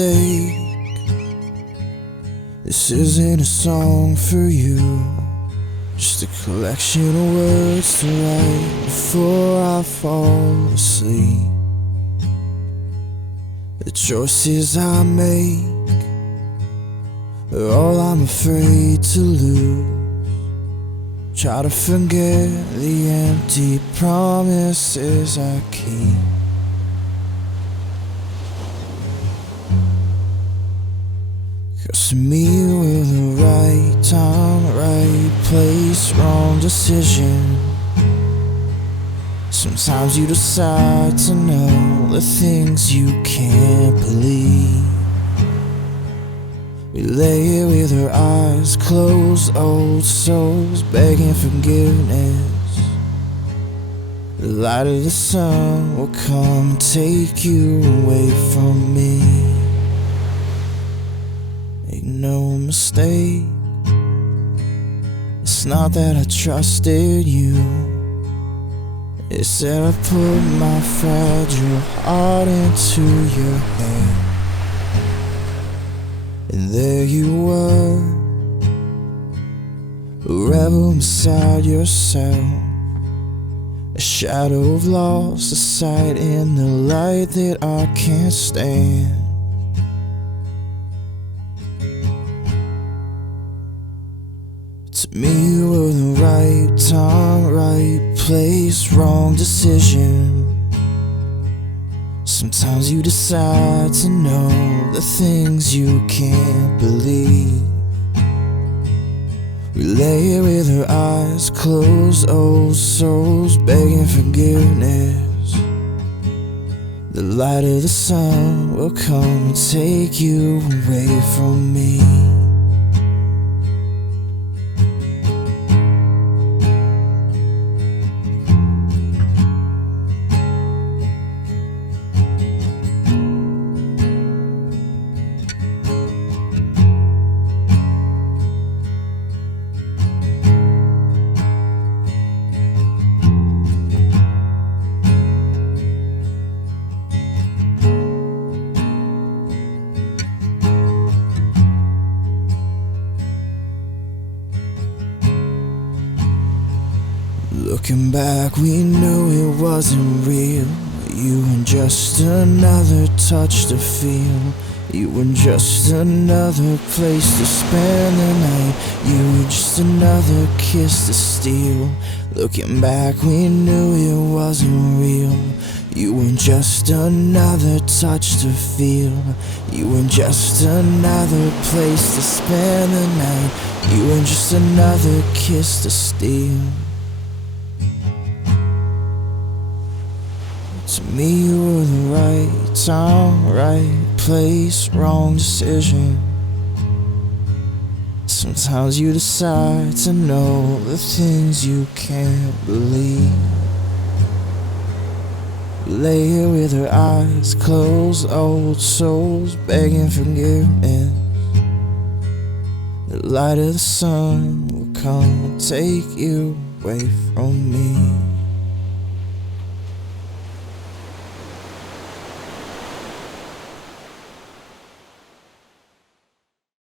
mistake. This isn't a song for you, just a collection of words to write before I fall asleep. The choices I make are all I'm afraid to lose. Try to forget the empty promises I keep. Cause to me we're the right time, right place, wrong decision. Sometimes you decide to know the things you can't believe. We lay here with our eyes closed, old souls begging forgiveness. The light of the sun will come and take you away from me. Make no mistake, it's not that I trusted you, it's that I put my fragile heart into your hand. And there you were, a rebel beside yourself, a shadow of lost, a sight in the light that I can't stand. To me you were the right time, right place, wrong decision. Sometimes you decide to know the things you can't believe. We lay here with our eyes closed, old souls begging forgiveness. The light of the sun will come and take you away from me. Looking back, we knew it wasn't real. You were just another touch to feel. You were just another place to spend the night. You were just another kiss to steal. Looking back, we knew it wasn't real. You were just another touch to feel. You were just another place to spend the night. You were just another kiss to steal. To me you were the right time, right place, wrong decision. Sometimes you decide to know the things you can't believe. We lay here with our eyes closed, old souls begging forgiveness. The light of the sun will come and take you away from me.